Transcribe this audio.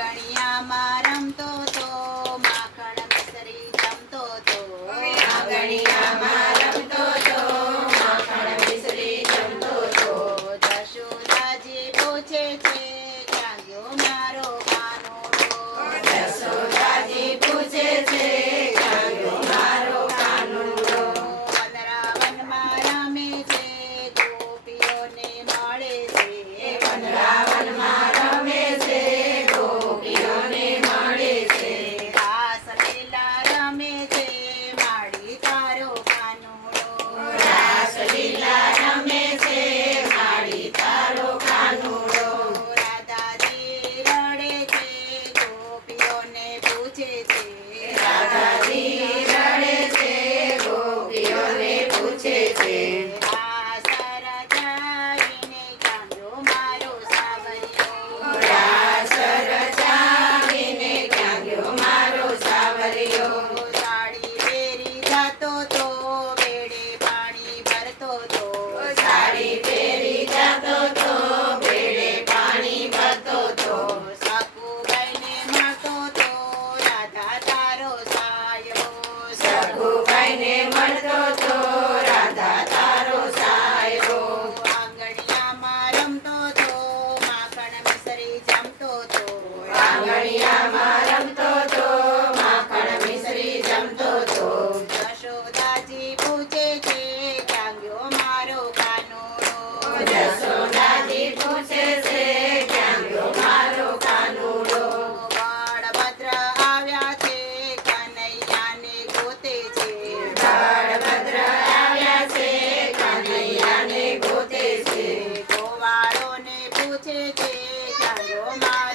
આંગણિયામાં રમતો તો માખણ મિસરી જમતો તો આંગણિયામાં રમતો તો માખણ મિસરી જમતો તો જશોદાજી પૂછે છે ક્યાં ગયો મારો કાનુડો જશોદાજી પૂછે છે ક્યાં ગયો મારો કાનુડો વનરાવનમાં રમે છે ગોપીઓને મળે છે વનરાવનમાં રમે છે ગોપીઓને મળે છે રાસલીલા રમે છે માડી તારો કાનુડો રાસલીલા રમે છે માડી તારો કાનુડો રાધાજી રડે છે ગોપીઓને પૂછે છે રાધાજી રડે છે ગોપીઓને પૂછે છે રાસ રચાવીને ક્યાં ગયો મારો સાવરિયો રાસ રચાવીને ક્યાં ગયો મારો સાવરિયો સાડી પહેરી જતો તો બેડે પાણી ભરતો તો સાડી પહેરી જતો તો બેડે પાણી ભરતો તો સકુબાઈને મળતો તો રાધા તારો સાયો સખુભાઈને મળતો તો રાધા તારો સાયો આંગણિયામાં રમતો તો માખણ મિસરી જમતો તો આંગણિયામાં રમતો તો માખણ મિસરી જમતો તો જશોદાજી પૂછે છે ક્યાં ગયો મારો કાનુડો જશોદાજી પૂછે છે ક્યાં ગયો મારો કાનુડો બળભદ્ર આવ્યા છે કનૈયાને ગોતે છે બળભદ્ર આવ્યા છે કનૈયાને ગોતે છે ગોવાળોને પૂછે છે ક્યાં ગયો મારો